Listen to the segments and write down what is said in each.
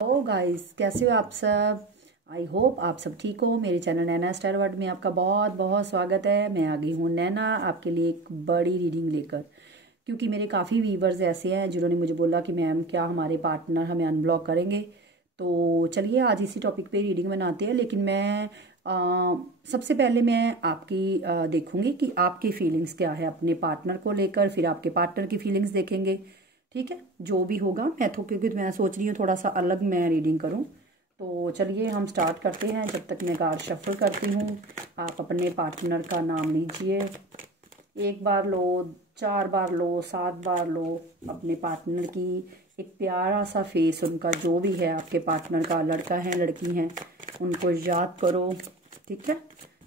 ओ guys, कैसे हो आप सब। आई होप आप सब ठीक हो। मेरे चैनल नैना स्टार वर्ल्ड में आपका बहुत बहुत स्वागत है। मैं आ गई हूँ नैना आपके लिए एक बड़ी रीडिंग लेकर, क्योंकि मेरे काफ़ी व्यूवर्स ऐसे हैं जिन्होंने मुझे बोला कि मैम क्या हमारे पार्टनर हमें अनब्लॉक करेंगे। तो चलिए आज इसी टॉपिक पे रीडिंग बनाते हैं। लेकिन मैं सबसे पहले मैं आपकी देखूंगी कि आपकी फीलिंग्स क्या है अपने पार्टनर को लेकर, फिर आपके पार्टनर की फीलिंग्स देखेंगे। ठीक है, जो भी होगा मैं क्योंकि मैं सोच रही हूँ थोड़ा सा अलग मैं रीडिंग करूँ। तो चलिए हम स्टार्ट करते हैं। जब तक मैं कार्ड शफल करती हूँ, आप अपने पार्टनर का नाम लीजिए। एक बार लो, 4 बार लो, 7 बार लो। अपने पार्टनर की एक प्यारा सा फेस, उनका जो भी है आपके पार्टनर का, लड़का है लड़की हैं, उनको याद करो। ठीक है,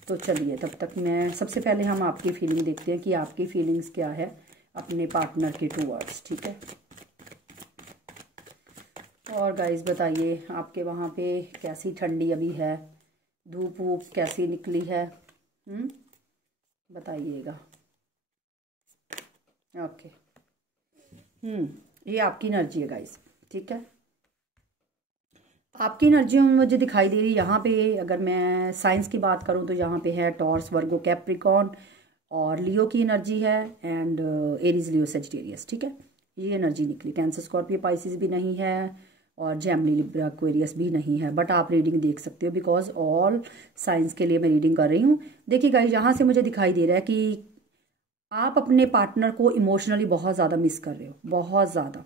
तो चलिए तब तक मैं सबसे पहले हम आपकी फीलिंग देखते हैं कि आपकी फीलिंग्स क्या है अपने पार्टनर के टूवर्ड्स। ठीक है, और गाइस बताइए आपके वहाँ पे कैसी ठंडी अभी है, धूप वूप कैसी निकली है। बताइएगा। ओके। ये आपकी एनर्जी है गाइस। ठीक है, आपकी एनर्जी में मुझे दिखाई दे रही है यहाँ पे। अगर मैं साइंस की बात करूँ तो यहाँ पे है टॉर्स, वर्गो, कैप्रिकॉर्न और लियो की एनर्जी है, एंड एरीज, लियो, सेजिटेरियस। ठीक है, ये एनर्जी निकली। कैंसर, स्कॉर्पियो, पाइसिस भी नहीं है, और जेमिनी, लिब्रा, एक्वेरियस भी नहीं है। बट आप रीडिंग देख सकते हो बिकॉज ऑल साइंस के लिए मैं रीडिंग कर रही हूँ। देखिए गाइस, यहाँ से मुझे दिखाई दे रहा है कि आप अपने पार्टनर को इमोशनली बहुत ज़्यादा मिस कर रहे हो, बहुत ज़्यादा।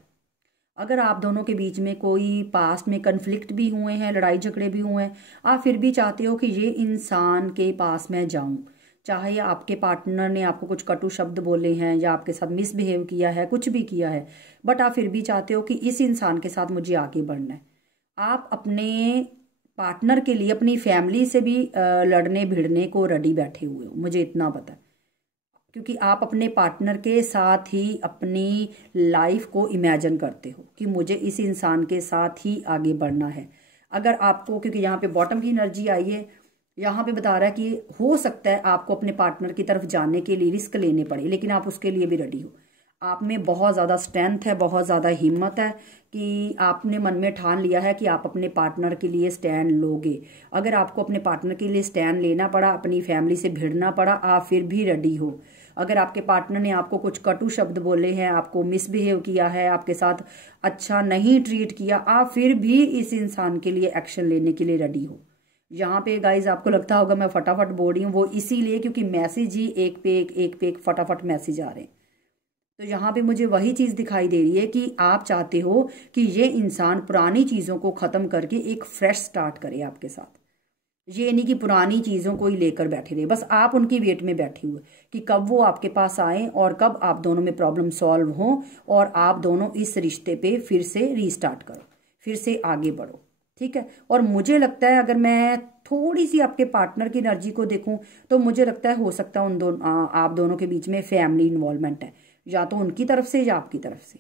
अगर आप दोनों के बीच में कोई पास्ट में कन्फ्लिक्ट भी हुए हैं, लड़ाई झगड़े भी हुए हैं, आप फिर भी चाहते हो कि ये इंसान के पास मैं जाऊं। चाहे आपके पार्टनर ने आपको कुछ कटु शब्द बोले हैं या आपके साथ मिसबिहेव किया है, कुछ भी किया है, बट आप फिर भी चाहते हो कि इस इंसान के साथ मुझे आगे बढ़ना है। आप अपने पार्टनर के लिए अपनी फैमिली से भी लड़ने भिड़ने को रेडी बैठे हुए हो, मुझे इतना पता है। क्योंकि आप अपने पार्टनर के साथ ही अपनी लाइफ को इमेजिन करते हो कि मुझे इस इंसान के साथ ही आगे बढ़ना है। अगर आपको, क्योंकि यहाँ पे बॉटम की एनर्जी आई है, यहाँ पे बता रहा है कि हो सकता है आपको अपने पार्टनर की तरफ जाने के लिए रिस्क लेने पड़े, लेकिन आप उसके लिए भी रेडी हो। आप में बहुत ज़्यादा स्ट्रेंथ है, बहुत ज़्यादा हिम्मत है कि आपने मन में ठान लिया है कि आप अपने पार्टनर के लिए स्टैंड लोगे। अगर आपको अपने पार्टनर के लिए स्टैंड लेना पड़ा, अपनी फैमिली से भिड़ना पड़ा, आप फिर भी रेडी हो। अगर आपके पार्टनर ने आपको कुछ कटु शब्द बोले हैं, आपको मिसबिहेव किया है, आपके साथ अच्छा नहीं ट्रीट किया, आप फिर भी इस इंसान के लिए एक्शन लेने के लिए रेडी हो। यहाँ पे गाइज आपको लगता होगा मैं फटाफट बोल रही हूँ, वो इसीलिए क्योंकि मैसेज ही एक पे एक फटाफट मैसेज आ रहे हैं। तो यहाँ पे मुझे वही चीज दिखाई दे रही है कि आप चाहते हो कि ये इंसान पुरानी चीजों को खत्म करके एक फ्रेश स्टार्ट करे आपके साथ। ये नहीं कि पुरानी चीजों को ही लेकर बैठे रहे, बस आप उनकी वेट में बैठे हुए कि कब वो आपके पास आए और कब आप दोनों में प्रॉब्लम सॉल्व हो और आप दोनों इस रिश्ते पे फिर से रीस्टार्ट करो, फिर से आगे बढ़ो। ठीक है, और मुझे लगता है अगर मैं थोड़ी सी आपके पार्टनर की एनर्जी को देखूं तो मुझे लगता है हो सकता है उन दोनों आप दोनों के बीच में फैमिली इन्वॉल्वमेंट है, या तो उनकी तरफ से या आपकी तरफ से।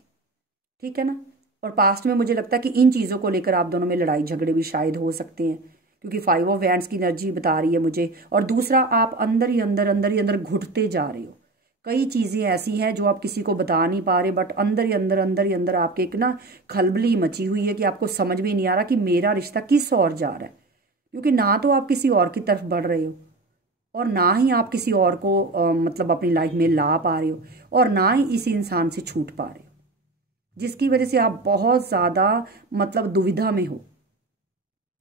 ठीक है ना, और पास्ट में मुझे लगता है कि इन चीज़ों को लेकर आप दोनों में लड़ाई झगड़े भी शायद हो सकते हैं, क्योंकि 5 ऑफ वैंड्स की एनर्जी बता रही है मुझे। और दूसरा, आप अंदर ही अंदर घुटते जा रहे हो। कई चीज़ें ऐसी हैं जो आप किसी को बता नहीं पा रहे, बट अंदर ही अंदर आपके एक ना खलबली मची हुई है कि आपको समझ में नहीं आ रहा कि मेरा रिश्ता किस ओर जा रहा है। क्योंकि ना तो आप किसी और की तरफ बढ़ रहे हो, और ना ही आप किसी और को मतलब अपनी लाइफ में ला पा रहे हो, और ना ही इस इंसान से छूट पा रहे हो, जिसकी वजह से आप बहुत ज्यादा मतलब दुविधा में हो।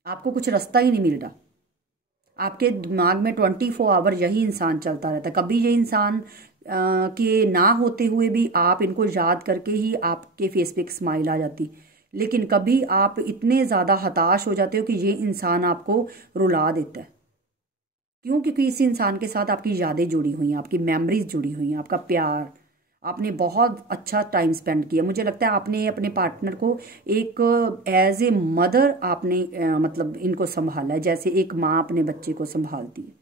आपको कुछ रास्ता ही नहीं मिल रहा। आपके दिमाग में 24 आवर यही इंसान चलता रहता है। कभी ये इंसान के ना होते हुए भी आप इनको याद करके ही आपके फेस पे एक स्माइल आ जाती, लेकिन कभी आप इतने ज्यादा हताश हो जाते हो कि ये इंसान आपको रुला देता है। क्यों? क्योंकि इस इंसान के साथ आपकी यादें जुड़ी हुई हैं, आपकी मेमोरीज जुड़ी हुई हैं, आपका प्यार, आपने बहुत अच्छा टाइम स्पेंड किया। मुझे लगता है आपने अपने पार्टनर को एक एज ए मदर आपने मतलब इनको संभाला है, जैसे एक माँ अपने बच्चे को संभालती है।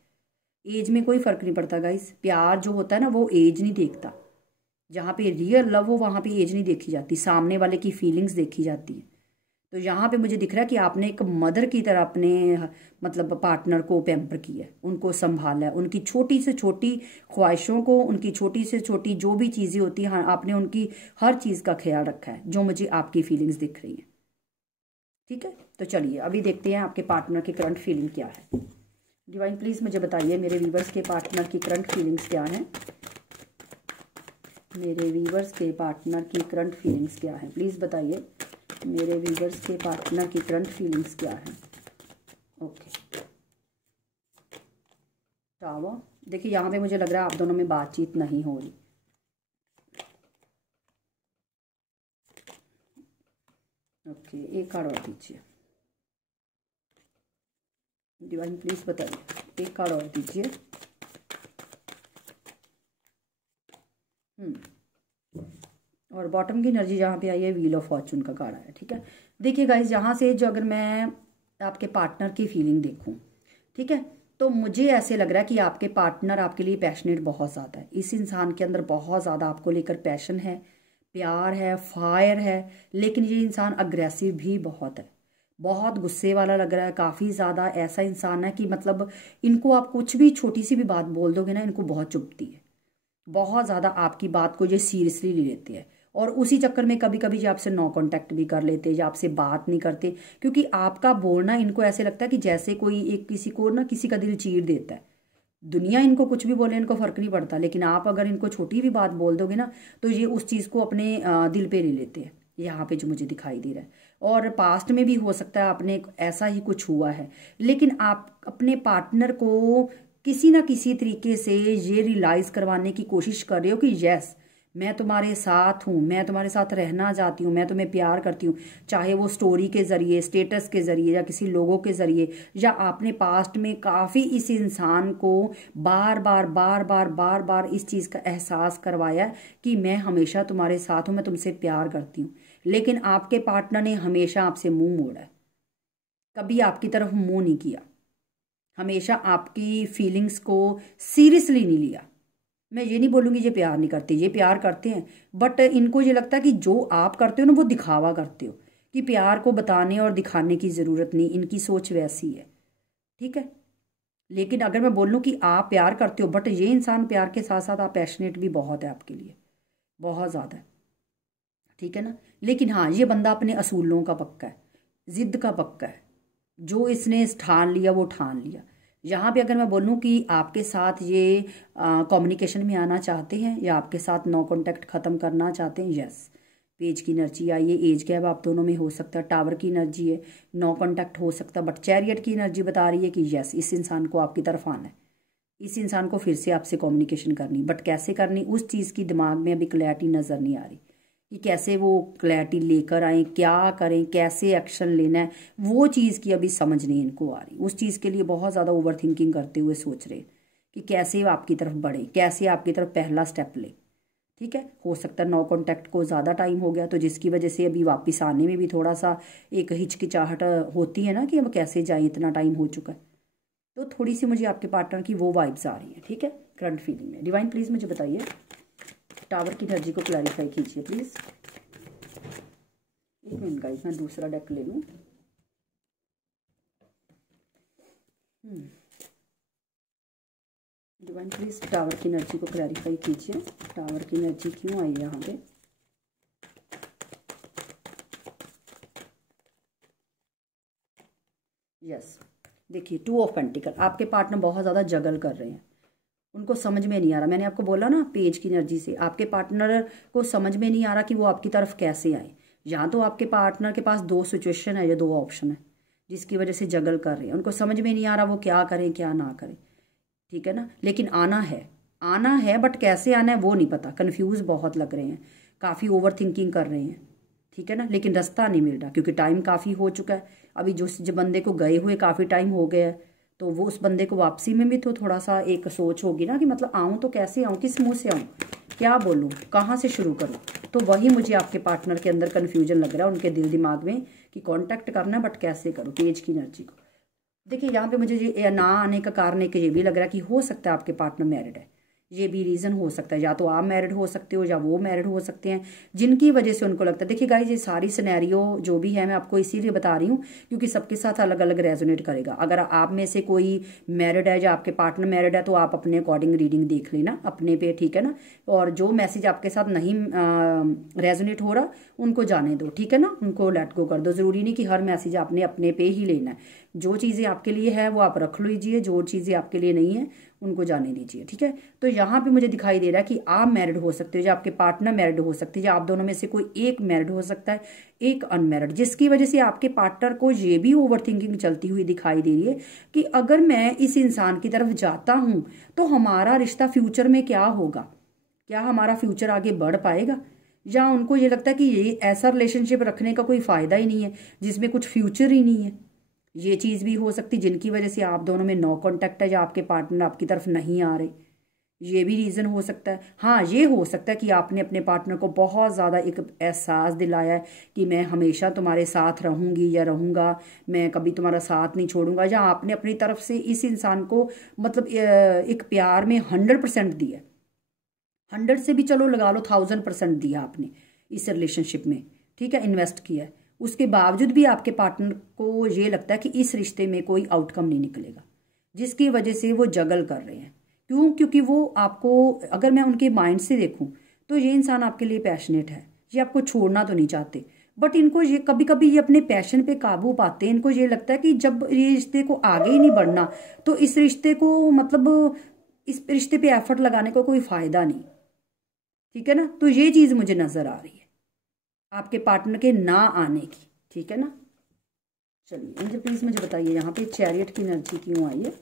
एज में कोई फर्क नहीं पड़ता गाइस। प्यार जो होता है ना, वो एज नहीं देखता। जहाँ पे रियल लव हो वहाँ पे एज नहीं देखी जाती, सामने वाले की फीलिंग्स देखी जाती है। तो यहाँ पे मुझे दिख रहा है कि आपने एक मदर की तरह अपने मतलब पार्टनर को पैम्पर किया है, उनको संभाला है, उनकी छोटी से छोटी ख्वाहिशों को, उनकी छोटी से छोटी जो भी चीज़ें होती हैं, हाँ, आपने उनकी हर चीज़ का ख्याल रखा है, जो मुझे आपकी फीलिंग्स दिख रही हैं। ठीक है, तो चलिए अभी देखते हैं आपके पार्टनर की करंट फीलिंग क्या है। डिवाइन प्लीज़ मुझे बताइए मेरे व्यूवर्स के पार्टनर की करंट फीलिंग्स क्या हैं। मेरे व्यूवर्स के पार्टनर की करंट फीलिंग्स क्या हैं, प्लीज़ बताइए मेरे व्यूवर्स के पार्टनर की करंट फीलिंग्स क्या हैं। Okay, tower. देखिए यहाँ पे मुझे लग रहा है आप दोनों में बातचीत नहीं हो रही। ओके, एक कार्ड और दीजिए डिवाइन प्लीज़ बताइए, एक कार्ड और दीजिए। और बॉटम की एनर्जी जहाँ पे आई है व्हील ऑफ फॉर्चून का कार्ड आया। ठीक है, देखिए गाइस यहाँ से जो अगर मैं आपके पार्टनर की फीलिंग देखूँ, ठीक है, तो मुझे ऐसे लग रहा है कि आपके पार्टनर आपके लिए पैशनेट बहुत ज़्यादा है। इस इंसान के अंदर बहुत ज़्यादा आपको लेकर पैशन है, प्यार है, फायर है, लेकिन ये इंसान अग्रेसिव भी बहुत है, बहुत गुस्से वाला लग रहा है, काफ़ी ज़्यादा ऐसा इंसान है कि मतलब इनको आप कुछ भी छोटी सी भी बात बोल दोगे ना, इनको बहुत चुभती है, बहुत ज़्यादा आपकी बात को ये सीरियसली ले लेते हैं। और उसी चक्कर में कभी कभी ये आपसे नो कांटेक्ट भी कर लेते हैं या आपसे बात नहीं करते, क्योंकि आपका बोलना इनको ऐसे लगता है कि जैसे कोई एक किसी को ना किसी का दिल चीर देता है। दुनिया इनको कुछ भी बोले, इनको फर्क नहीं पड़ता, लेकिन आप अगर इनको छोटी भी बात बोल दोगे ना तो ये उस चीज़ को अपने दिल पे ले लेते हैं। यहाँ पे जो मुझे दिखाई दे रहा है, और पास्ट में भी हो सकता है आपने ऐसा ही कुछ हुआ है, लेकिन आप अपने पार्टनर को किसी ना किसी तरीके से ये रियलाइज करवाने की कोशिश कर रहे हो कि यस मैं तुम्हारे साथ हूँ, मैं तुम्हारे साथ रहना चाहती हूँ, मैं तुम्हें प्यार करती हूँ, चाहे वो स्टोरी के ज़रिए, स्टेटस के ज़रिए या किसी लोगों के ज़रिए, या आपने पास्ट में काफ़ी इस इंसान को बार बार बार बार बार बार इस चीज़ का एहसास करवाया कि मैं हमेशा तुम्हारे साथ हूँ, मैं तुमसे प्यार करती हूँ, लेकिन आपके पार्टनर ने हमेशा आपसे मुँह मोड़ा है, कभी आपकी तरफ मुँह नहीं किया, हमेशा आपकी फीलिंग्स को सीरियसली नहीं लिया। मैं ये नहीं बोलूँगी ये प्यार नहीं करते, ये प्यार करते हैं, बट इनको ये लगता है कि जो आप करते हो ना वो दिखावा करते हो, कि प्यार को बताने और दिखाने की ज़रूरत नहीं, इनकी सोच वैसी है। ठीक है, लेकिन अगर मैं बोलूँ कि आप प्यार करते हो, बट ये इंसान प्यार के साथ साथ आप पैशनेट भी बहुत है आपके लिए, बहुत ज़्यादा है। ठीक है ना, लेकिन हाँ ये बंदा अपने असूलों का पक्का है, ज़िद्द का पक्का है, जो इसने ठान लिया वो ठान लिया। यहाँ पे अगर मैं बोलूँ कि आपके साथ ये कम्युनिकेशन में आना चाहते हैं या आपके साथ नो कांटेक्ट ख़त्म करना चाहते हैं, यस पेज की एनर्जी आई है, एज गैप आप दोनों में हो सकता है, टावर की एनर्जी है, नो कांटेक्ट हो सकता है, बट चैरियट की एनर्जी बता रही है कि यस इस इंसान को आपकी तरफ आना है, इस इंसान को फिर से आपसे कम्युनिकेशन करनी, बट कैसे करनी उस चीज़ की दिमाग में अभी क्लैरिटी नज़र नहीं आ रही कि कैसे वो क्लैरिटी लेकर आए, क्या करें, कैसे एक्शन लेना है, वो चीज़ की अभी समझ नहीं इनको आ रही। उस चीज़ के लिए बहुत ज़्यादा ओवर थिंकिंग करते हुए सोच रहे कि कैसे आपकी तरफ बढ़े, कैसे आपकी तरफ पहला स्टेप ले। ठीक है, हो सकता है नो कॉन्टैक्ट को ज़्यादा टाइम हो गया, तो जिसकी वजह से अभी वापस आने में भी थोड़ा सा एक हिचकिचाहट होती है ना कि अब कैसे जाए, इतना टाइम हो चुका है, तो थोड़ी सी मुझे आपके पार्टनर की वो वाइब्स आ रही हैं। ठीक है, करंट फीलिंग में डिवाइन प्लीज़ मुझे बताइए, टावर की एनर्जी को क्लैरिफाई कीजिए प्लीज़। एक मिनट गाइस, मैं दूसरा डेक ले लूँ। डिवाइन प्लीज़ टावर की एनर्जी को क्लैरिफाई कीजिए, टावर की एनर्जी क्यों आई है यहाँ पे। यस, देखिए 2 ऑफ पेंटिकल, आपके पार्टनर बहुत ज़्यादा जगल कर रहे हैं, उनको समझ में नहीं आ रहा, मैंने आपको बोला ना पेज की एनर्जी से आपके पार्टनर को समझ में नहीं आ रहा कि वो आपकी तरफ कैसे आए। यहाँ तो आपके पार्टनर के पास 2 सिचुएशन है या 2 ऑप्शन है जिसकी वजह से जगल कर रहे हैं, उनको समझ में नहीं आ रहा वो क्या करें क्या ना करें। ठीक है ना, लेकिन आना है बट कैसे आना है वो नहीं पता, कन्फ्यूज़ बहुत लग रहे हैं, काफ़ी ओवर थिंकिंग कर रहे हैं। ठीक है ना, लेकिन रास्ता नहीं मिल रहा क्योंकि टाइम काफ़ी हो चुका है, अभी जो बंदे को गए हुए काफ़ी टाइम हो गया है, तो वो उस बंदे को वापसी में भी तो थोड़ा सा एक सोच होगी ना कि मतलब आऊँ तो कैसे आऊँ, किस मुंह से आऊँ, क्या बोलूँ, कहाँ से शुरू करूँ। तो वही मुझे आपके पार्टनर के अंदर कन्फ्यूजन लग रहा है, उनके दिल दिमाग में कि कांटेक्ट करना है बट कैसे करूँ, पेज की एनर्जी को। देखिए यहाँ पे मुझे ये ना आने का कारण एक ये भी लग रहा है कि हो सकता है आपके पार्टनर मैरिड है, ये भी रीज़न हो सकता है, या तो आप मैरिड हो सकते हो या वो मैरिड हो सकते हैं, जिनकी वजह से उनको लगता है। देखिए गाइस, ये सारी सिनेरियो जो भी है मैं आपको इसीलिए बता रही हूँ क्योंकि सबके साथ अलग अलग रेजोनेट करेगा। अगर आप में से कोई मैरिड है या आपके पार्टनर मैरिड है तो आप अपने अकॉर्डिंग रीडिंग देख लेना अपने पे, ठीक है ना। और जो मैसेज आपके साथ नहीं रेजोनेट हो रहा उनको जाने दो, ठीक है ना, उनको लेट गो कर दो। ज़रूरी नहीं कि हर मैसेज आपने अपने पे ही लेना है। जो चीज़ें आपके लिए है वो आप रख लीजिए, जो चीज़ें आपके लिए नहीं है उनको जाने दीजिए, ठीक है। तो यहाँ पे मुझे दिखाई दे रहा है कि आप मैरिड हो सकते हो या आपके पार्टनर मैरिड हो सकते हैं या आप दोनों में से कोई एक मैरिड हो सकता है, एक अनमैरिड, जिसकी वजह से आपके पार्टनर को ये भी ओवर थिंकिंग चलती हुई दिखाई दे रही है कि अगर मैं इस इंसान की तरफ जाता हूँ तो हमारा रिश्ता फ्यूचर में क्या होगा, क्या हमारा फ्यूचर आगे बढ़ पाएगा, या उनको ये लगता है कि ये ऐसा रिलेशनशिप रखने का कोई फायदा ही नहीं है जिसमें कुछ फ्यूचर ही नहीं है। ये चीज़ भी हो सकती जिनकी वजह से आप दोनों में नो कांटेक्ट है या आपके पार्टनर आपकी तरफ नहीं आ रहे, ये भी रीज़न हो सकता है। हाँ, ये हो सकता है कि आपने अपने पार्टनर को बहुत ज़्यादा एक एहसास दिलाया है कि मैं हमेशा तुम्हारे साथ रहूँगी या रहूँगा, मैं कभी तुम्हारा साथ नहीं छोड़ूंगा, या आपने अपनी तरफ से इस इंसान को मतलब एक प्यार में 100% दिया, 100 से भी चलो लगा लो 1000% दिया आपने इस रिलेशनशिप में, ठीक है, इन्वेस्ट किया है। उसके बावजूद भी आपके पार्टनर को ये लगता है कि इस रिश्ते में कोई आउटकम नहीं निकलेगा, जिसकी वजह से वो जगल कर रहे हैं। क्यों? क्योंकि वो आपको, अगर मैं उनके माइंड से देखूं तो ये इंसान आपके लिए पैशनेट है, ये आपको छोड़ना तो नहीं चाहते, बट इनको ये कभी कभी ये अपने पैशन पे काबू पाते हैं। इनको ये लगता है कि जब ये रिश्ते को आगे ही नहीं बढ़ना तो इस रिश्ते को मतलब इस रिश्ते पे एफर्ट लगाने का कोई फायदा नहीं, ठीक है ना। तो ये चीज़ मुझे नज़र आ रही है आपके पार्टनर के ना आने की, ठीक है ना। चलिए एंजल प्लीज मुझे बताइए यहाँ पे चैरियट की एनर्जी क्यों आई है।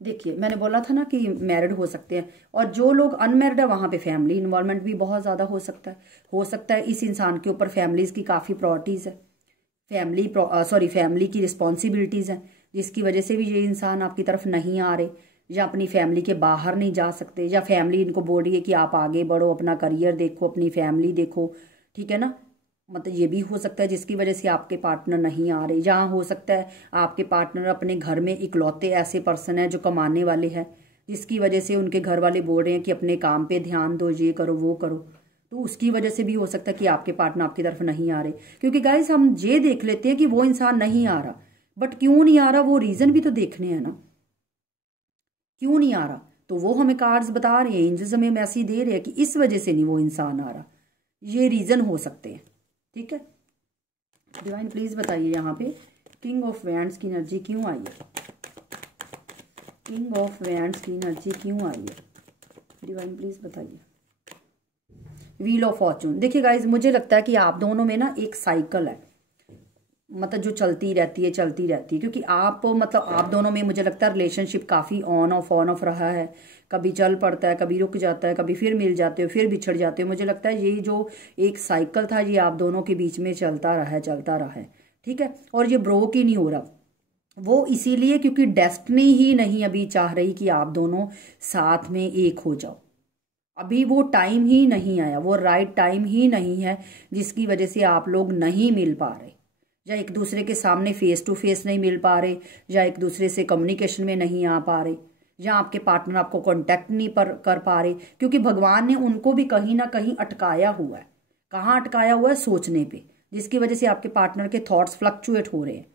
देखिए मैंने बोला था ना कि मैरिड हो सकते हैं, और जो लोग अनमैरिड है वहाँ पे फैमिली इन्वॉल्वमेंट भी बहुत ज़्यादा हो सकता है। हो सकता है इस इंसान के ऊपर फैमिलीज़ की काफ़ी प्रायोरिटीज़ है, फैमिली की रिस्पॉन्सिबिलिटीज़ हैं, जिसकी वजह से भी ये इंसान आपकी तरफ नहीं आ रहे, या अपनी फैमिली के बाहर नहीं जा सकते, या फैमिली इनको बोल रही है कि आप आगे बढ़ो, अपना करियर देखो, अपनी फैमिली देखो, ठीक है ना। मतलब ये भी हो सकता है जिसकी वजह से आपके पार्टनर नहीं आ रहे। जहाँ हो सकता है आपके पार्टनर अपने घर में इकलौते ऐसे पर्सन है जो कमाने वाले हैं, जिसकी वजह से उनके घर वाले बोल रहे हैं कि अपने काम पे ध्यान दो, ये करो वो करो, तो उसकी वजह से भी हो सकता है कि आपके पार्टनर आपकी तरफ नहीं आ रहे। क्योंकि गाइस हम ये देख लेते हैं कि वो इंसान नहीं आ रहा, बट क्यों नहीं आ रहा वो रीज़न भी तो देखने हैं ना, क्यों नहीं आ रहा। तो वो हमें कार्ड्स बता रहे हैं, एंजल्स हमें मैसेज दे रहे हैं कि इस वजह से नहीं वो इंसान आ रहा, ये रीज़न हो सकते हैं, ठीक है। डिवाइन प्लीज बताइए यहाँ पे किंग ऑफ वैंड्स की एनर्जी क्यों आई है, किंग ऑफ वैंड्स की एनर्जी क्यों आई है, डिवाइन प्लीज बताइए। व्हील ऑफ फॉर्चून, देखिए गाइज मुझे लगता है कि आप दोनों में ना एक साइकिल है, मतलब जो चलती रहती है, क्योंकि आप मतलब आप दोनों में मुझे लगता है रिलेशनशिप काफ़ी ऑन ऑफ रहा है, कभी चल पड़ता है, कभी रुक जाता है, कभी फिर मिल जाते हो, फिर बिछड़ जाते हो। मुझे लगता है ये जो एक साइकिल था ये आप दोनों के बीच में चलता रहा है, ठीक है। और ये ब्रोक ही नहीं हो रहा, वो इसीलिए क्योंकि डेस्टिनी ही नहीं अभी चाह रही कि आप दोनों साथ में एक हो जाओ। अभी वो टाइम ही नहीं आया, वो राइट टाइम ही नहीं है, जिसकी वजह से आप लोग नहीं मिल पा रहे, या एक दूसरे के सामने फेस टू फेस नहीं मिल पा रहे, या एक दूसरे से कम्युनिकेशन में नहीं आ पा रहे, या आपके पार्टनर आपको कांटेक्ट नहीं कर पा रहे, क्योंकि भगवान ने उनको भी कहीं ना कहीं अटकाया हुआ है। कहाँ अटकाया हुआ है? सोचने पे, जिसकी वजह से आपके पार्टनर के थॉट्स फ्लक्चुएट हो रहे हैं।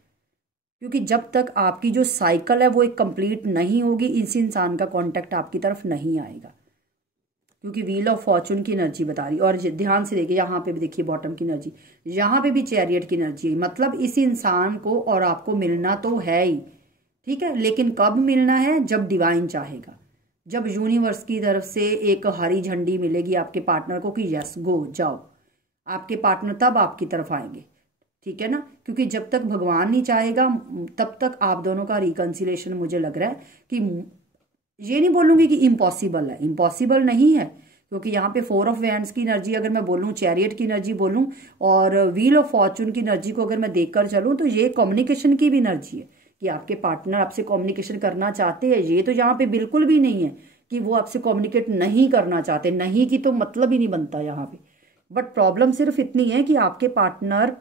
क्योंकि जब तक आपकी जो साइकिल है वो एक कंप्लीट नहीं होगी, इस इंसान का कांटेक्ट आपकी तरफ नहीं आएगा, क्योंकि व्हील ऑफ फॉर्चून की एनर्जी बता रही है। और ध्यान से देखिए यहाँ पे भी देखिए बॉटम की एनर्जी, यहाँ पे भी चैरियट की एनर्जी है। मतलब इस इंसान को और आपको मिलना तो है ही, ठीक है, लेकिन कब मिलना है? जब डिवाइन चाहेगा, जब यूनिवर्स की तरफ से एक हरी झंडी मिलेगी आपके पार्टनर को कि यस गो जाओ, आपके पार्टनर तब आपकी तरफ आएंगे, ठीक है ना। क्योंकि जब तक भगवान नहीं चाहेगा तब तक आप दोनों का रिकंसिलेशन मुझे लग रहा है कि, ये नहीं बोलूंगी कि इम्पॉसिबल है, इम्पॉसिबल नहीं है, क्योंकि यहाँ पे 4 ऑफ वैंड्स की एनर्जी अगर मैं बोलूँ, चैरियट की एनर्जी बोलूँ और व्हील ऑफ फॉर्चून की एनर्जी को अगर मैं देखकर चलूँ तो ये कम्युनिकेशन की भी एनर्जी है कि आपके पार्टनर आपसे कम्युनिकेशन करना चाहते हैं। ये तो यहाँ पे बिल्कुल भी नहीं है कि वो आपसे कम्युनिकेट नहीं करना चाहते, नहीं की तो मतलब ही नहीं बनता यहाँ पे। बट प्रॉब्लम सिर्फ इतनी है कि आपके पार्टनर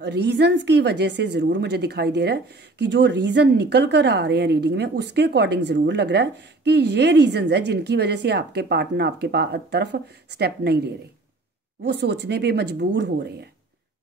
रीजंस की वजह से जरूर मुझे दिखाई दे रहा है कि जो रीजन निकल कर आ रहे हैं रीडिंग में उसके अकॉर्डिंग जरूर लग रहा है कि ये रीजंस है जिनकी वजह से आपके पार्टनर आपके तरफ स्टेप नहीं ले रहे, वो सोचने पे मजबूर हो रहे हैं।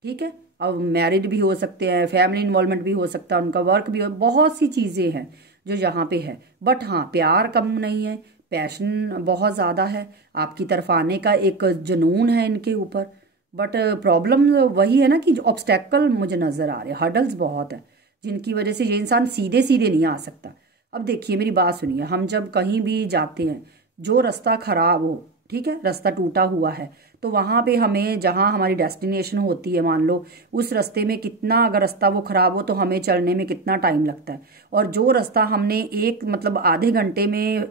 ठीक है, अब मैरिड भी हो सकते हैं, फैमिली इन्वॉल्वमेंट भी हो सकता है, उनका वर्क भी हो, बहुत सी चीज़ें हैं जो यहाँ पे है। बट हाँ, प्यार कम नहीं है, पैशन बहुत ज़्यादा है, आपकी तरफ आने का एक जुनून है इनके ऊपर। बट प्रॉब्लम वही है ना कि जो ऑब्स्टेकल मुझे नज़र आ रहे हैं, हर्डल्स बहुत है जिनकी वजह से ये इंसान सीधे सीधे नहीं आ सकता। अब देखिए मेरी बात सुनिए, हम जब कहीं भी जाते हैं, जो रास्ता खराब हो, ठीक है, रास्ता टूटा हुआ है, तो वहाँ पे हमें जहाँ हमारी डेस्टिनेशन होती है, मान लो उस रास्ते में कितना, अगर रास्ता वो खराब हो तो हमें चलने में कितना टाइम लगता है, और जो रास्ता हमने एक मतलब आधे घंटे में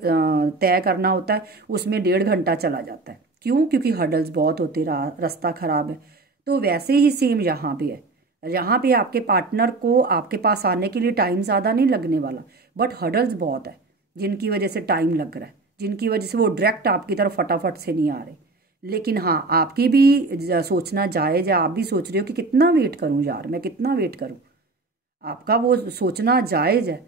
तय करना होता है उसमें 1.5 घंटा चला जाता है। क्यों? क्योंकि हर्डल्स बहुत होते, रास्ता खराब है। तो वैसे ही सेम यहाँ पे है, यहाँ पे आपके पार्टनर को आपके पास आने के लिए टाइम ज़्यादा नहीं लगने वाला, बट हर्डल्स बहुत है जिनकी वजह से टाइम लग रहा है, जिनकी वजह से वो डायरेक्ट आपकी तरफ फटाफट से नहीं आ रहे। लेकिन हाँ, आपकी भी सोचना जायज़ है, आप भी सोच रहे हो कि कितना वेट करूँ यार, मैं कितना वेट करूँ, आपका वो सोचना जायज़ है।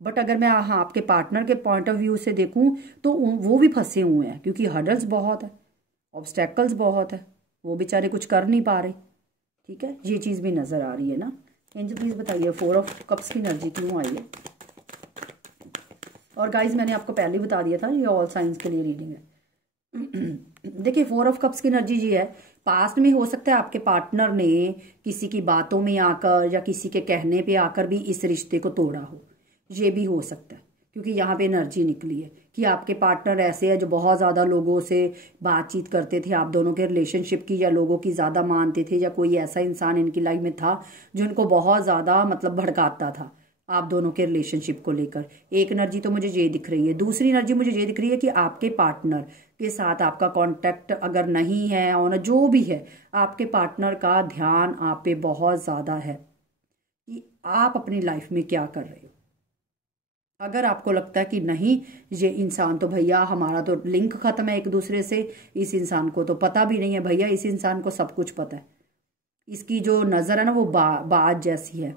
बट अगर मैं हाँ आपके पार्टनर के पॉइंट ऑफ व्यू से देखूँ तो वो भी फंसे हुए हैं, क्योंकि हर्डल्स बहुत है, ऑब्स्टेकल्स बहुत है, वो बेचारे कुछ कर नहीं पा रहे। ठीक है, ये चीज़ भी नज़र आ रही है ना। एंजल प्लीज़ बताइए 4 ऑफ कप्स की एनर्जी क्यों आई है। और गाइज मैंने आपको पहले बता दिया था ये ऑल साइंस के लिए रीडिंग है। देखिए 4 ऑफ कप्स की एनर्जी ये है, पास्ट में हो सकता है आपके पार्टनर ने किसी की बातों में आकर या किसी के कहने पे आकर भी इस रिश्ते को तोड़ा हो, ये भी हो सकता है, क्योंकि यहाँ पे एनर्जी निकली है कि आपके पार्टनर ऐसे है जो बहुत ज़्यादा लोगों से बातचीत करते थे, आप दोनों के रिलेशनशिप की या लोगों की ज़्यादा मानते थे, या कोई ऐसा इंसान इनकी लाइफ में था जो इनको बहुत ज़्यादा मतलब भड़काता था आप दोनों के रिलेशनशिप को लेकर। एक एनर्जी तो मुझे ये दिख रही है। दूसरी एनर्जी मुझे ये दिख रही है कि आपके पार्टनर के साथ आपका कांटेक्ट अगर नहीं है और जो भी है, आपके पार्टनर का ध्यान आप पे बहुत ज़्यादा है कि आप अपनी लाइफ में क्या कर रहे हो। अगर आपको लगता है कि नहीं ये इंसान तो भैया हमारा तो लिंक खत्म है एक दूसरे से, इस इंसान को तो पता भी नहीं है, भैया इस इंसान को सब कुछ पता है, इसकी जो नज़र है ना वो बाज जैसी है,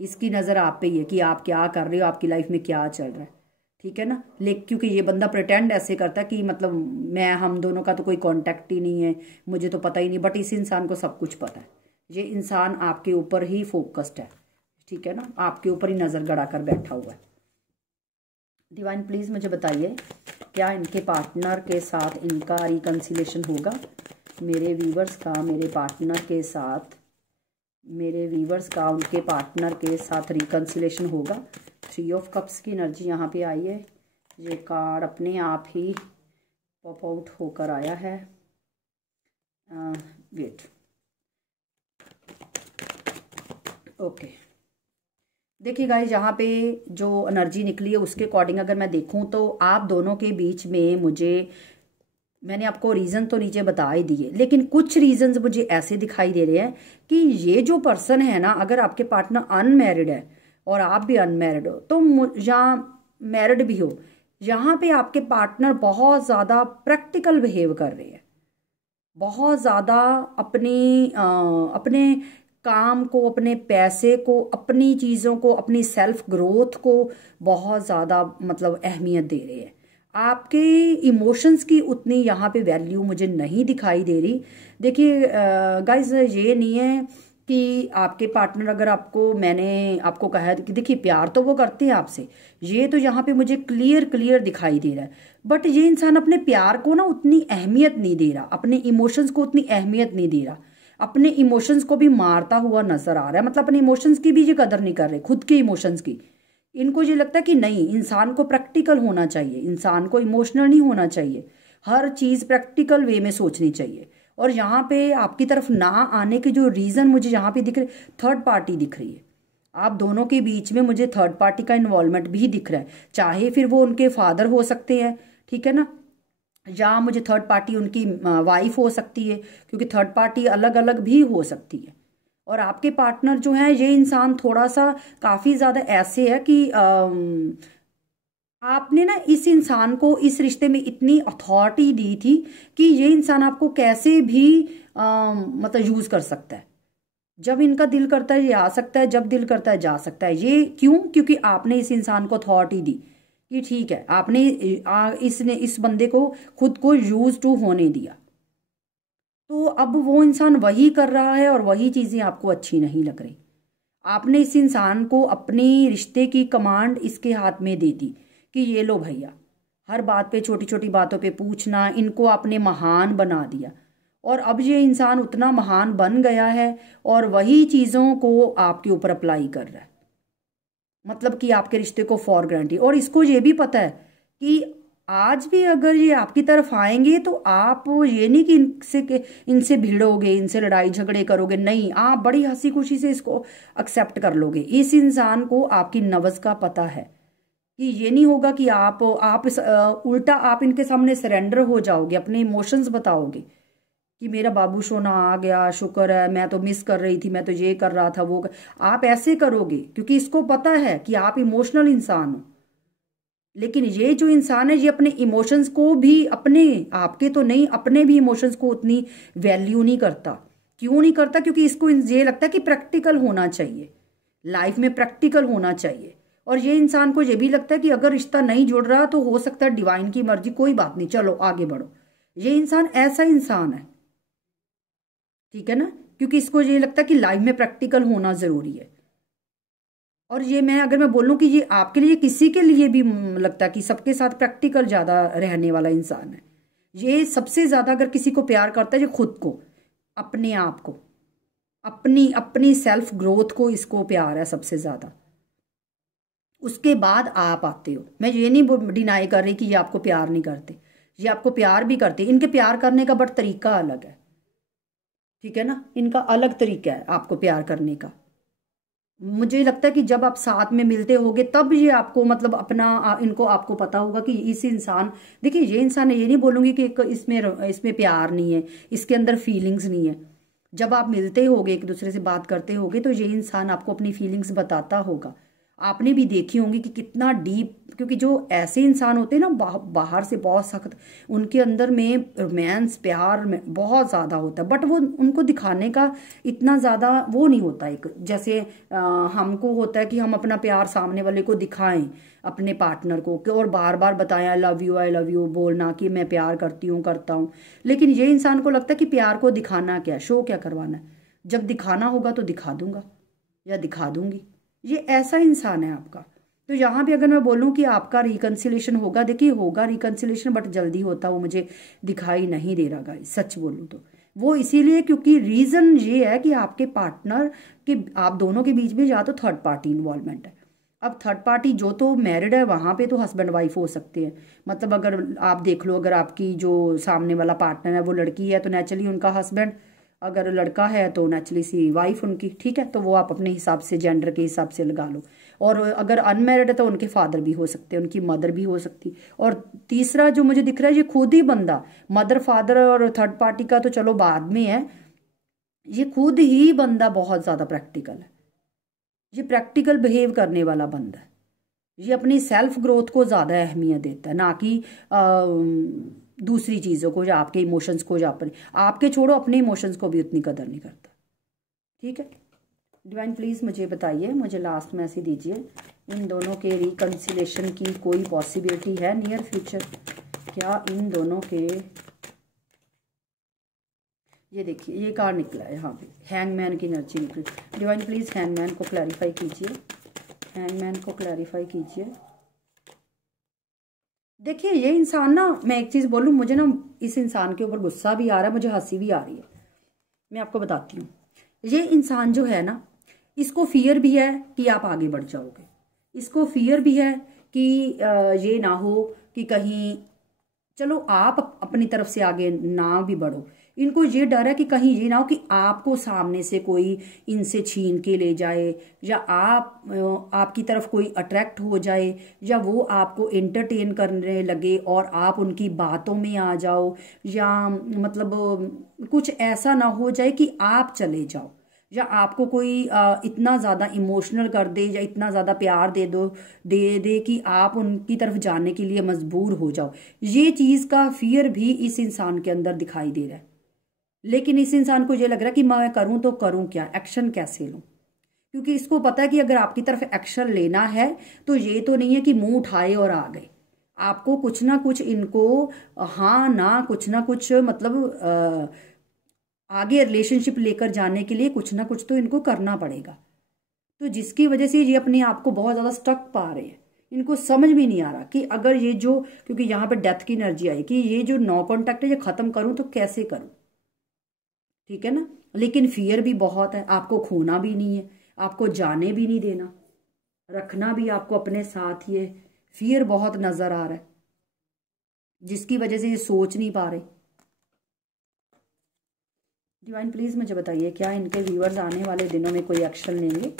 इसकी नज़र आप पे ही है कि आप क्या कर रहे हो, आपकी लाइफ में क्या चल रहा है। ठीक है ना, लेकिन क्योंकि ये बंदा प्रिटेंड ऐसे करता है कि मतलब मैं, हम दोनों का तो कोई कांटेक्ट ही नहीं है, मुझे तो पता ही नहीं, बट इस इंसान को सब कुछ पता है। ये इंसान आपके ऊपर ही फोकस्ड है, ठीक है ना, आपके ऊपर ही नज़र गड़ा कर बैठा हुआ है। डिवाइन प्लीज़ मुझे बताइए क्या इनके पार्टनर के साथ इनका रिकन्सिलेशन होगा, मेरे व्यूवर्स का मेरे पार्टनर के साथ, मेरे व्यूवर्स का उनके पार्टनर के साथ रिकन्सिलेशन होगा। 3 ऑफ कप्स की एनर्जी यहाँ पे आई है, ये कार्ड अपने आप ही पॉप आउट होकर आया है। वेट, ओके, देखिए गाइस यहाँ पे जो एनर्जी निकली है उसके अकॉर्डिंग अगर मैं देखूँ तो आप दोनों के बीच में मैंने आपको रीज़न तो नीचे बता ही दिए, लेकिन कुछ रीजंस मुझे ऐसे दिखाई दे रहे हैं कि ये जो पर्सन है ना, अगर आपके पार्टनर अनमैरिड है और आप भी अनमैरिड हो, तो या मैरिड भी हो, यहाँ पे आपके पार्टनर बहुत ज़्यादा प्रैक्टिकल बिहेव कर रहे हैं, बहुत ज़्यादा अपने काम को, अपने पैसे को, अपनी चीज़ों को, अपनी सेल्फ ग्रोथ को बहुत ज़्यादा मतलब अहमियत दे रहे हैं। आपके इमोशंस की उतनी यहाँ पे वैल्यू मुझे नहीं दिखाई दे रही। देखिए गाइस, ये नहीं है कि आपके पार्टनर, अगर मैंने आपको कहा है कि देखिए प्यार तो वो करते हैं आपसे, ये तो यहाँ पे मुझे क्लियर दिखाई दे रहा है, बट ये इंसान अपने प्यार को ना उतनी अहमियत नहीं दे रहा, अपने इमोशंस को उतनी अहमियत नहीं दे रहा, अपने इमोशंस को भी मारता हुआ नजर आ रहा है, मतलब अपने इमोशंस की भी ये कदर नहीं कर रहे, खुद के इमोशंस की। इनको ये लगता है कि नहीं, इंसान को प्रैक्टिकल होना चाहिए, इंसान को इमोशनल नहीं होना चाहिए, हर चीज़ प्रैक्टिकल वे में सोचनी चाहिए। और यहाँ पे आपकी तरफ ना आने के जो रीज़न मुझे यहाँ पे दिख रहे, थर्ड पार्टी दिख रही है, आप दोनों के बीच में मुझे थर्ड पार्टी का इन्वॉल्वमेंट भी दिख रहा है, चाहे फिर वो उनके फादर हो सकते हैं, ठीक है ना, या मुझे थर्ड पार्टी उनकी वाइफ हो सकती है, क्योंकि थर्ड पार्टी अलग अलग भी हो सकती है। और आपके पार्टनर जो है, ये इंसान थोड़ा सा काफ़ी ज़्यादा ऐसे है कि आपने ना इस इंसान को इस रिश्ते में इतनी अथॉरिटी दी थी कि ये इंसान आपको कैसे भी मतलब यूज़ कर सकता है, जब इनका दिल करता है ये आ सकता है, जब दिल करता है जा सकता है। ये क्यों? क्योंकि आपने इस इंसान को अथॉरिटी दी कि ठीक है, आपने इसने इस बंदे को खुद को यूज टू होने दिया। तो अब वो इंसान वही कर रहा है और वही चीजें आपको अच्छी नहीं लग रही। आपने इस इंसान को अपनी रिश्ते की कमांड इसके हाथ में दे दी कि ये लो भैया, हर बात पे, छोटी छोटी बातों पे पूछना, इनको आपने महान बना दिया। और अब ये इंसान उतना महान बन गया है और वही चीज़ों को आपके ऊपर अप्लाई कर रहा है, मतलब कि आपके रिश्ते को फॉर ग्रांटेड। और इसको ये भी पता है कि आज भी अगर ये आपकी तरफ आएंगे तो आप ये नहीं कि इनसे भिड़ोगे, इनसे लड़ाई झगड़े करोगे, नहीं, आप बड़ी हंसी खुशी से इसको एक्सेप्ट कर लोगे। इस इंसान को आपकी नब्ज का पता है कि ये नहीं होगा कि आप उल्टा आप इनके सामने सरेंडर हो जाओगे, अपने इमोशंस बताओगे कि मेरा बाबू सोना आ गया, शुक्र है, मैं तो मिस कर रही थी, मैं तो ये कर रहा था, वो आप ऐसे करोगे क्योंकि इसको पता है कि आप इमोशनल इंसान हो। लेकिन ये जो इंसान है ये अपने इमोशंस को भी, अपने आपके तो नहीं, अपने भी इमोशंस को उतनी वैल्यू नहीं करता। क्यों नहीं करता? क्योंकि इसको ये लगता है कि प्रैक्टिकल होना चाहिए, लाइफ में प्रैक्टिकल होना चाहिए। और ये इंसान को ये भी लगता है कि अगर रिश्ता नहीं जुड़ रहा तो हो सकता है डिवाइन की मर्जी, कोई बात नहीं, चलो आगे बढ़ो। ये इंसान ऐसा इंसान है, ठीक है ना, क्योंकि इसको ये लगता है कि लाइफ में प्रैक्टिकल होना जरूरी है। और ये अगर मैं बोलूं कि ये आपके लिए, किसी के लिए भी लगता है कि सबके साथ प्रैक्टिकल ज्यादा रहने वाला इंसान है। ये सबसे ज्यादा अगर किसी को प्यार करता है, ये खुद को, अपने आप को, अपनी अपनी सेल्फ ग्रोथ को इसको प्यार है सबसे ज्यादा। उसके बाद आप आते हो। मैं ये नहीं डिनाई कर रही कि ये आपको प्यार नहीं करते, ये आपको प्यार भी करते। इनके प्यार करने का बट तरीका अलग है, ठीक है ना, इनका अलग तरीका है आपको प्यार करने का। मुझे लगता है कि जब आप साथ में मिलते होगे तब ये आपको, मतलब अपना इनको आपको पता होगा कि इस इंसान, देखिए ये इंसान है, ये नहीं बोलूंगी कि इसमें प्यार नहीं है, इसके अंदर फीलिंग्स नहीं है। जब आप मिलते होगे, एक दूसरे से बात करते होगे, तो ये इंसान आपको अपनी फीलिंग्स बताता होगा। आपने भी देखी होंगी कि कितना डीप, क्योंकि जो ऐसे इंसान होते हैं ना बाहर से बहुत सख्त, उनके अंदर में रोमांस, प्यार में बहुत ज़्यादा होता है, बट वो उनको दिखाने का इतना ज़्यादा वो नहीं होता। एक जैसे हमको होता है कि हम अपना प्यार सामने वाले को दिखाएं, अपने पार्टनर को, और बार बार बताएं आई लव यू बोलना कि मैं प्यार करती हूँ, करता हूँ। लेकिन ये इंसान को लगता है कि प्यार को दिखाना क्या, शो क्या करवाना है, जब दिखाना होगा तो दिखा दूंगा या दिखा दूंगी। ये ऐसा इंसान है आपका। तो यहाँ पे अगर मैं बोलूँ कि आपका रिकन्सिलेशन होगा, देखिए होगा रिकन्सिलेशन, बट जल्दी होता वो मुझे दिखाई नहीं दे रहा गाइस, सच बोलूँ तो। वो इसीलिए क्योंकि रीज़न ये है कि आपके पार्टनर के, आप दोनों के बीच में या तो थर्ड पार्टी इन्वॉल्वमेंट है। अब थर्ड पार्टी जो तो मैरिड है वहाँ पे तो हस्बैंड वाइफ हो सकते हैं। मतलब अगर आप देख लो, अगर आपकी जो सामने वाला पार्टनर है वो लड़की है तो नेचुरली उनका हस्बैंड, अगर लड़का है तो नेचुरली सी वाइफ उनकी, ठीक है। तो वो आप अपने हिसाब से, जेंडर के हिसाब से लगा लो। और अगर अनमैरिड है तो उनके फादर भी हो सकते हैं, उनकी मदर भी हो सकती। और तीसरा जो मुझे दिख रहा है, ये खुद ही बंदा, मदर फादर और थर्ड पार्टी का तो चलो बाद में है, ये खुद ही बंदा बहुत ज़्यादा प्रैक्टिकल है। ये प्रैक्टिकल बिहेव करने वाला बंदा है। ये अपनी सेल्फ ग्रोथ को ज़्यादा अहमियत देता है, ना कि दूसरी चीज़ों को, या आपके इमोशंस को, या अपने, आपके छोड़ो अपने इमोशंस को भी उतनी कदर नहीं करता, ठीक है। डिवाइन प्लीज़ मुझे बताइए, मुझे लास्ट मैसेज दीजिए, इन दोनों के रिकन्सिलेशन की कोई पॉसिबिलिटी है नियर फ्यूचर? क्या इन दोनों के, ये देखिए ये कार्ड निकला है यहाँ पे, हैंगमैन की एनर्जी निकली। डिवाइन प्लीज़ हैंगमैन को क्लैरिफाई कीजिए, हैंगमैन को क्लैरिफाई कीजिए। देखिए ये इंसान ना, मैं एक चीज़ बोलूँ, मुझे ना इस इंसान के ऊपर गुस्सा भी आ रहा है, मुझे हंसी भी आ रही है। मैं आपको बताती हूँ, ये इंसान जो है ना, इसको फियर भी है कि आप आगे बढ़ जाओगे, इसको फियर भी है कि ये ना हो कि कहीं, चलो आप अपनी तरफ से आगे ना भी बढ़ो, इनको ये डर है कि कहीं ये ना हो कि आपको सामने से कोई इनसे छीन के ले जाए, या आपकी तरफ कोई अट्रैक्ट हो जाए, या वो आपको एंटरटेन करने लगे और आप उनकी बातों में आ जाओ, या मतलब कुछ ऐसा ना हो जाए कि आप चले जाओ, या आपको कोई इतना ज़्यादा इमोशनल कर दे, या इतना ज़्यादा प्यार दे कि आप उनकी तरफ जाने के लिए मजबूर हो जाओ। ये चीज़ का फियर भी इस इंसान के अंदर दिखाई दे रहा है। लेकिन इस इंसान को ये लग रहा है कि मैं करूं तो करूं क्या, एक्शन कैसे लूं, क्योंकि इसको पता है कि अगर आपकी तरफ एक्शन लेना है तो ये तो नहीं है कि मुंह उठाए और आ गए, आपको कुछ ना कुछ इनको हाँ ना कुछ मतलब आगे रिलेशनशिप लेकर जाने के लिए कुछ ना कुछ तो इनको करना पड़ेगा। तो जिसकी वजह से ये अपने आप को बहुत ज़्यादा स्टक पा रहे हैं, इनको समझ में नहीं आ रहा कि अगर ये जो, क्योंकि यहाँ पे डेथ की एनर्जी आई कि ये जो नो कॉन्टैक्ट है ये खत्म करूं तो कैसे करूं, ठीक है ना। लेकिन फियर भी बहुत है, आपको खोना भी नहीं है, आपको जाने भी नहीं देना, रखना भी आपको अपने साथ, ये फियर बहुत नजर आ रहा है जिसकी वजह से ये सोच नहीं पा रहे। डिवाइन प्लीज मुझे बताइए क्या इनके व्यूअर्स आने वाले दिनों में कोई एक्शन लेंगे,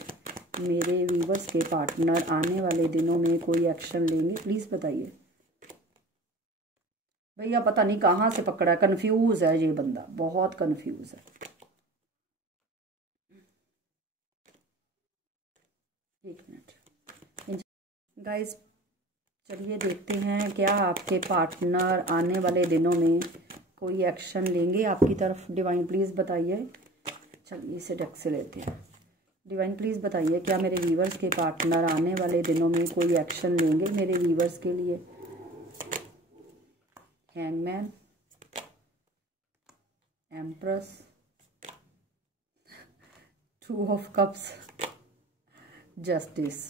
मेरे व्यूअर्स के पार्टनर आने वाले दिनों में कोई एक्शन लेंगे, प्लीज बताइए। भैया पता नहीं कहाँ से पकड़ा है, कंफ्यूज है ये बंदा, बहुत कंफ्यूज है। एक मिनट गाइस, चलिए देखते हैं क्या आपके पार्टनर आने वाले दिनों में कोई एक्शन लेंगे आपकी तरफ। डिवाइन प्लीज़ बताइए। चलिए इसे डेक से लेते हैं। डिवाइन प्लीज़ बताइए क्या मेरे व्यूवर्स के पार्टनर आने वाले दिनों में कोई एक्शन लेंगे मेरे व्यूवर्स के लिए। Hangman, empress, 2 of cups, justice.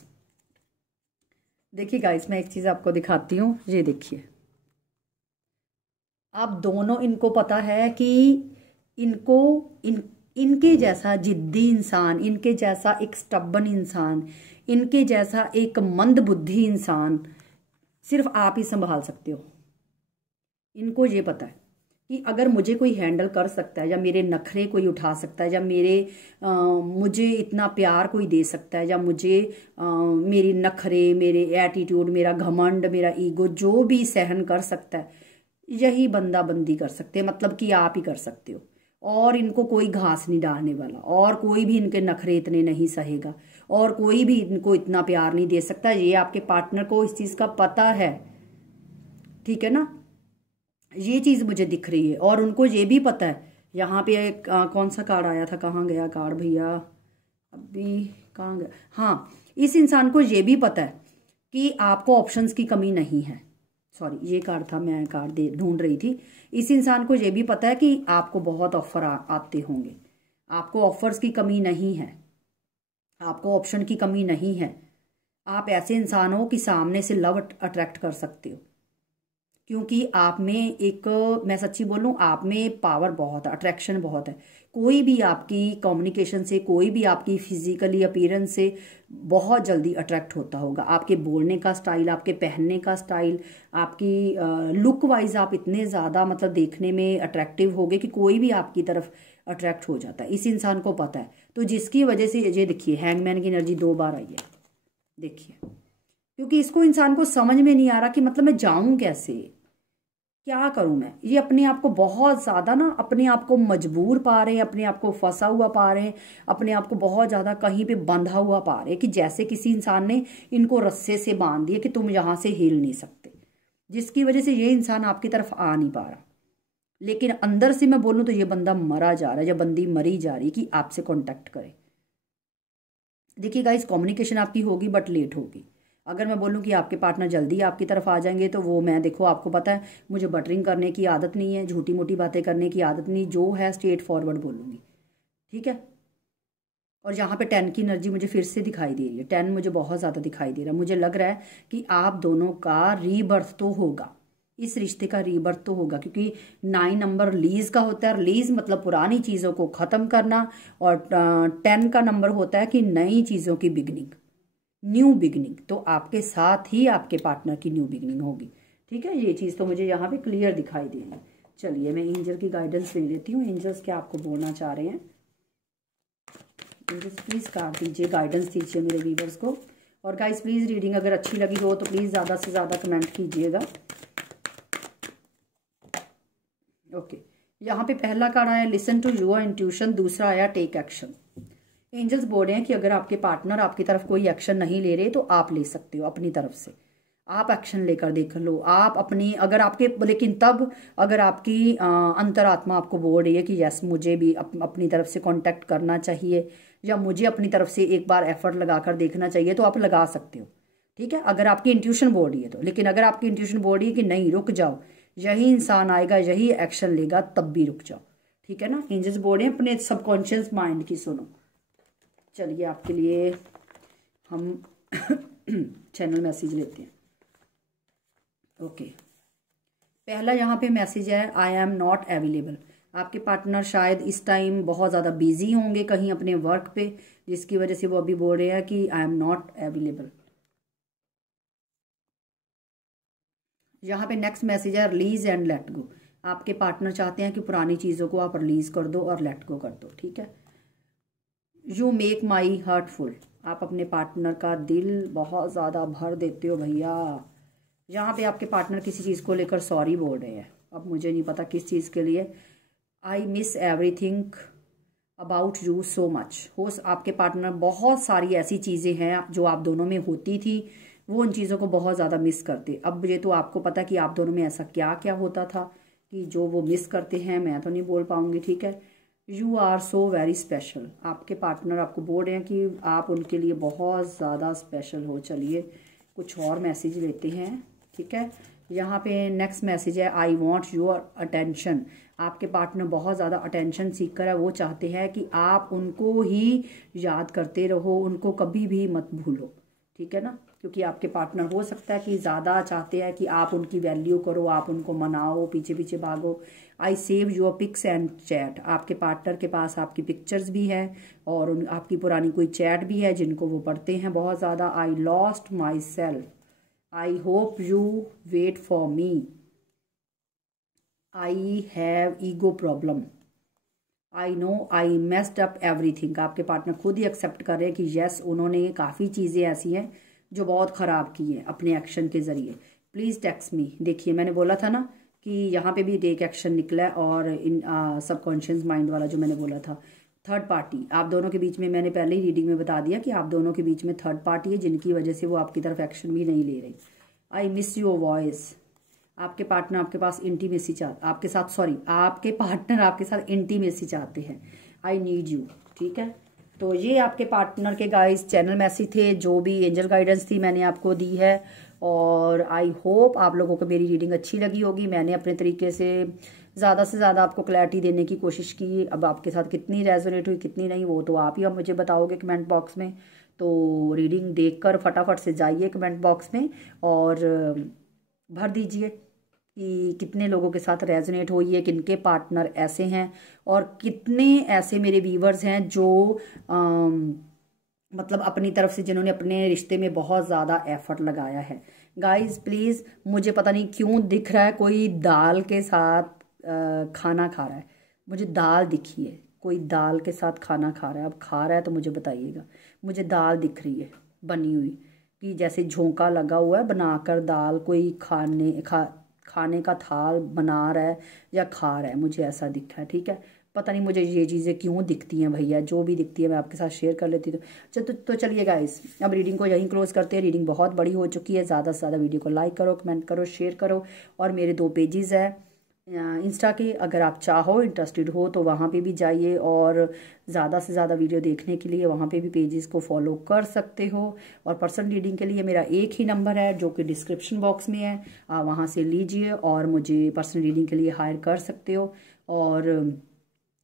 देखिए गाइस मैं एक चीज़ आपको दिखाती हूँ, ये देखिए आप दोनों, इनको पता है कि इनको इनके जैसा जिद्दी इंसान, इनके जैसा एक स्टबन इंसान, इनके जैसा एक मंद बुद्धि इंसान सिर्फ आप ही संभाल सकते हो। इनको ये पता है कि अगर मुझे कोई हैंडल कर सकता है, या मेरे नखरे कोई उठा सकता है, या मुझे इतना प्यार कोई दे सकता है, या मुझे मेरी नखरे, मेरे एटीट्यूड, मेरा घमंड, मेरा ईगो जो भी सहन कर सकता है, यही बंदा बंदी कर सकते हैं, मतलब कि आप ही कर सकते हो। और इनको कोई घास नहीं डालने वाला, और कोई भी इनके नखरे इतने नहीं सहेगा, और कोई भी इनको इतना प्यार नहीं दे सकता। ये आपके पार्टनर को इस चीज़ का पता है, ठीक है ना, ये चीज़ मुझे दिख रही है। और उनको ये भी पता है, यहाँ पे कौन सा कार्ड आया था, कहाँ गया कार्ड भैया, अभी कहाँ गया, हाँ, इस इंसान को ये भी पता है कि आपको ऑप्शंस की कमी नहीं है। सॉरी ये कार्ड था, मैं कार्ड ढूंढ रही थी। इस इंसान को ये भी पता है कि आपको बहुत ऑफर आते होंगे, आपको ऑफर्स की कमी नहीं है, आपको ऑप्शन की कमी नहीं है। आप ऐसे इंसान हो कि सामने से लव अट्रैक्ट कर सकते हो, क्योंकि आप में एक, मैं सच्ची बोलूं, आप में पावर बहुत है, अट्रैक्शन बहुत है। कोई भी आपकी कम्युनिकेशन से, कोई भी आपकी फिजिकली अपीयरेंस से बहुत जल्दी अट्रैक्ट होता होगा। आपके बोलने का स्टाइल, आपके पहनने का स्टाइल, आपकी लुक वाइज आप इतने ज़्यादा मतलब देखने में अट्रैक्टिव होगे कि कोई भी आपकी तरफ अट्रैक्ट हो जाता है। इस इंसान को पता है, तो जिसकी वजह से ये देखिए हैंगमैन की एनर्जी 2 बार आई है, देखिए, क्योंकि इसको, इंसान को समझ में नहीं आ रहा कि मतलब मैं जाऊं कैसे, क्या करूं मैं। ये अपने आप को बहुत ज्यादा ना, अपने आप को मजबूर पा रहे हैं, अपने आप को फंसा हुआ पा रहे हैं, अपने आप को बहुत ज्यादा कहीं पे बंधा हुआ पा रहे हैं, कि जैसे किसी इंसान ने इनको रस्से से बांध दिया कि तुम यहां से हिल नहीं सकते, जिसकी वजह से ये इंसान आपकी तरफ आ नहीं पा रहा। लेकिन अंदर से मैं बोलूं तो ये बंदा मरा जा रहा है, या बंदी मरी जा रही कि आपसे कॉन्टेक्ट करे। देखिए गाइस, कम्युनिकेशन आपकी होगी बट लेट होगी। अगर मैं बोलूं कि आपके पार्टनर जल्दी आपकी तरफ आ जाएंगे, तो वो मैं, देखो आपको पता है मुझे बटरिंग करने की आदत नहीं है, झूठी मोटी बातें करने की आदत नहीं, जो है स्ट्रेट फॉरवर्ड बोलूंगी, ठीक है। और यहाँ पे 10 की एनर्जी मुझे फिर से दिखाई दे रही है, 10 मुझे बहुत ज़्यादा दिखाई दे रहा है। मुझे लग रहा है कि आप दोनों का रीबर्थ तो होगा, इस रिश्ते का रीबर्थ तो होगा, क्योंकि 9 नंबर रिलीज का होता है। रिलीज मतलब पुरानी चीज़ों को ख़त्म करना, और 10 का नंबर होता है कि नई चीज़ों की बिगनिंग, न्यू बिगनिंग। तो आपके साथ ही आपके पार्टनर की न्यू बिगनिंग होगी, ठीक है। ये चीज़ तो मुझे यहाँ पे क्लियर दिखाई दे रही है। चलिए मैं एंजल की गाइडेंस ले लेती हूँ, एंजल्स क्या आपको बोलना चाह रहे हैं। एंजल्स प्लीज़ कार्ड दीजिए, गाइडेंस दीजिए मेरे व्यूवर्स को। और गाइस प्लीज़ रीडिंग अगर अच्छी लगी हो तो प्लीज़ ज़्यादा से ज़्यादा कमेंट कीजिएगा। ओके, यहाँ पे पहला कार्ड आया लिसन टू योर इंट्यूशन, दूसरा आया टेक एक्शन। एंजल्स बोल रहे हैं कि अगर आपके पार्टनर आपकी तरफ कोई एक्शन नहीं ले रहे तो आप ले सकते हो अपनी तरफ से। आप एक्शन लेकर देख लो, आप अपनी, अगर आपके, लेकिन तब अगर आपकी अंतरात्मा आपको बोल रही है कि यस मुझे भी अपनी तरफ से कांटेक्ट करना चाहिए या मुझे अपनी तरफ से एक बार एफर्ट लगाकर देखना चाहिए, तो आप लगा सकते हो, ठीक है, अगर आपकी इंट्यूशन बोल रही है तो। लेकिन अगर आपकी इंट्यूशन बोल रही है कि नहीं रुक जाओ, यही इंसान आएगा, यही एक्शन लेगा, तब भी रुक जाओ, ठीक है ना। एंजल्स बोल रहे हैं अपने सबकॉन्शियस माइंड की सुनो। चलिए आपके लिए हम चैनल मैसेज लेते हैं। ओके, पहला यहाँ पे मैसेज है, आई एम नॉट अवेलेबल। आपके पार्टनर शायद इस टाइम बहुत ज़्यादा बिजी होंगे कहीं अपने वर्क पे, जिसकी वजह से वो अभी बोल रहे हैं कि आई एम नॉट अवेलेबल। यहाँ पे नेक्स्ट मैसेज है, रिलीज एंड लेट गो। आपके पार्टनर चाहते हैं कि पुरानी चीज़ों को आप रिलीज कर दो और लेट गो कर दो, ठीक है। You make my hurtful. आप अपने पार्टनर का दिल बहुत ज़्यादा भर देते हो भैया। यहाँ पे आपके पार्टनर किसी चीज़ को लेकर सॉरी बोल रहे हैं, अब मुझे नहीं पता किस चीज़ के लिए। I miss everything about you so much. हो आपके पार्टनर बहुत सारी ऐसी चीज़ें हैं जो आप दोनों में होती थी, वो उन चीज़ों को बहुत ज़्यादा मिस करते। अब ये तो आपको पता कि आप दोनों में ऐसा क्या क्या होता था कि जो वो मिस करते हैं, मैं तो नहीं बोल पाऊंगी, ठीक है। You are so very special. आपके पार्टनर आपको बोल रहे हैं कि आप उनके लिए बहुत ज़्यादा स्पेशल हो। चलिए कुछ और मैसेज लेते हैं, ठीक है। यहाँ पे नेक्स्ट मैसेज है, आई वॉन्ट योर अटेंशन। आपके पार्टनर बहुत ज़्यादा अटेंशन सीकर है, वो चाहते हैं कि आप उनको ही याद करते रहो, उनको कभी भी मत भूलो, ठीक है ना। क्योंकि आपके पार्टनर हो सकता है कि ज़्यादा चाहते हैं कि आप उनकी वैल्यू करो, आप उनको मनाओ, पीछे पीछे भागो। I save your pics and chat. आपके पार्टनर के पास आपकी पिक्चर्स भी है और आपकी पुरानी कोई चैट भी है जिनको वो पढ़ते हैं बहुत ज़्यादा। I lost myself. I hope you wait for me. I have ego problem. I know I messed up everything. आपके पार्टनर खुद ही एक्सेप्ट कर रहे हैं कि यस उन्होंने काफ़ी चीज़ें ऐसी हैं जो बहुत ख़राब की है अपने एक्शन के ज़रिए। Please text me. देखिए मैंने बोला था ना कि यहाँ पे भी टेक एक्शन निकला है, और इन सबकॉन्शियस माइंड वाला जो मैंने बोला था, थर्ड पार्टी आप दोनों के बीच में, मैंने पहले ही रीडिंग में बता दिया कि आप दोनों के बीच में थर्ड पार्टी है जिनकी वजह से वो आपकी तरफ एक्शन भी नहीं ले रही। I miss your voice. आपके पार्टनर आपके पास इंटीमेसी आपके पार्टनर आपके साथ इंटीमेसी चाहते हैं। आई नीड यू, ठीक है। तो ये आपके पार्टनर के गाइस चैनल मैसेज थे, जो भी एंजल गाइडेंस थी मैंने आपको दी है। और आई होप आप लोगों को मेरी रीडिंग अच्छी लगी होगी। मैंने अपने तरीके से ज़्यादा आपको क्लैरिटी देने की कोशिश की। अब आपके साथ कितनी रेजोनेट हुई कितनी नहीं, वो तो आप ही अब मुझे बताओगे कमेंट बॉक्स में। तो रीडिंग देखकर फटाफट से जाइए कमेंट बॉक्स में और भर दीजिए कि कितने लोगों के साथ रेजोनेट हुई है, किनके पार्टनर ऐसे हैं, और कितने ऐसे मेरे व्यूवर्स हैं जो मतलब अपनी तरफ से जिन्होंने अपने रिश्ते में बहुत ज़्यादा एफर्ट लगाया है। गाइस प्लीज़, मुझे पता नहीं क्यों दिख रहा है कोई दाल के साथ खाना खा रहा है। मुझे दाल दिखी है, कोई दाल के साथ खाना खा रहा है। अब खा रहा है तो मुझे बताइएगा। मुझे दाल दिख रही है बनी हुई, कि जैसे झोंका लगा हुआ है बनाकर दाल, कोई खाने का थाल बना रहा है या खा रहा है, मुझे ऐसा दिखा है, ठीक है। पता नहीं मुझे ये चीज़ें क्यों दिखती हैं भैया, जो भी दिखती है मैं आपके साथ शेयर कर लेती हूँ। तो चलिए गाइस, अब रीडिंग को यहीं क्लोज करते हैं। रीडिंग बहुत बड़ी हो चुकी है। ज़्यादा से ज़्यादा वीडियो को लाइक करो, कमेंट करो, शेयर करो। और मेरे 2 पेजेस है इंस्टा के, अगर आप चाहो इंटरेस्टेड हो तो वहाँ पे भी जाइए, और ज़्यादा से ज़्यादा वीडियो देखने के लिए वहाँ पे भी पेजेस को फॉलो कर सकते हो। और पर्सनल रीडिंग के लिए मेरा एक ही नंबर है जो कि डिस्क्रिप्शन बॉक्स में है, वहाँ से लीजिए और मुझे पर्सनल रीडिंग के लिए हायर कर सकते हो। और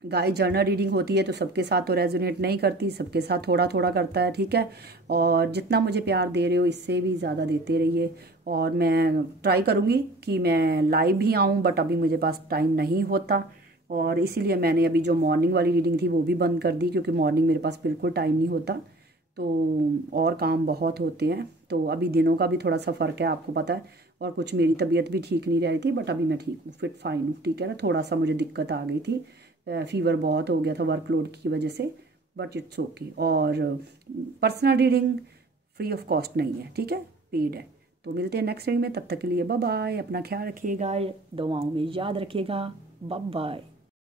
गाय जर्नल रीडिंग होती है तो सबके साथ तो रेजोनेट नहीं करती, सबके साथ थोड़ा थोड़ा करता है, ठीक है। और जितना मुझे प्यार दे रहे हो इससे भी ज़्यादा देते रहिए। और मैं ट्राई करूँगी कि मैं लाइव भी आऊँ, बट अभी मुझे पास टाइम नहीं होता, और इसीलिए मैंने अभी जो मॉर्निंग वाली रीडिंग थी वो भी बंद कर दी, क्योंकि मॉर्निंग मेरे पास बिल्कुल टाइम नहीं होता, तो और काम बहुत होते हैं। तो अभी दिनों का भी थोड़ा सा फ़र्क है, आपको पता है। और कुछ मेरी तबीयत भी ठीक नहीं रह रही थी, बट अभी मैं ठीक हूँ, फिट फाइन हूँ, ठीक है ना। थोड़ा सा मुझे दिक्कत आ गई थी, फीवर बहुत हो गया था वर्कलोड की वजह से, बट इट्स ओके। और personal reading free of cost नहीं है, ठीक है, पेड है। तो मिलते हैं नेक्स्ट रीडिंग में, तब तक के लिए बाय बाय। अपना ख्याल रखिएगा, दुआओं में याद रखिएगा, बाय बाय।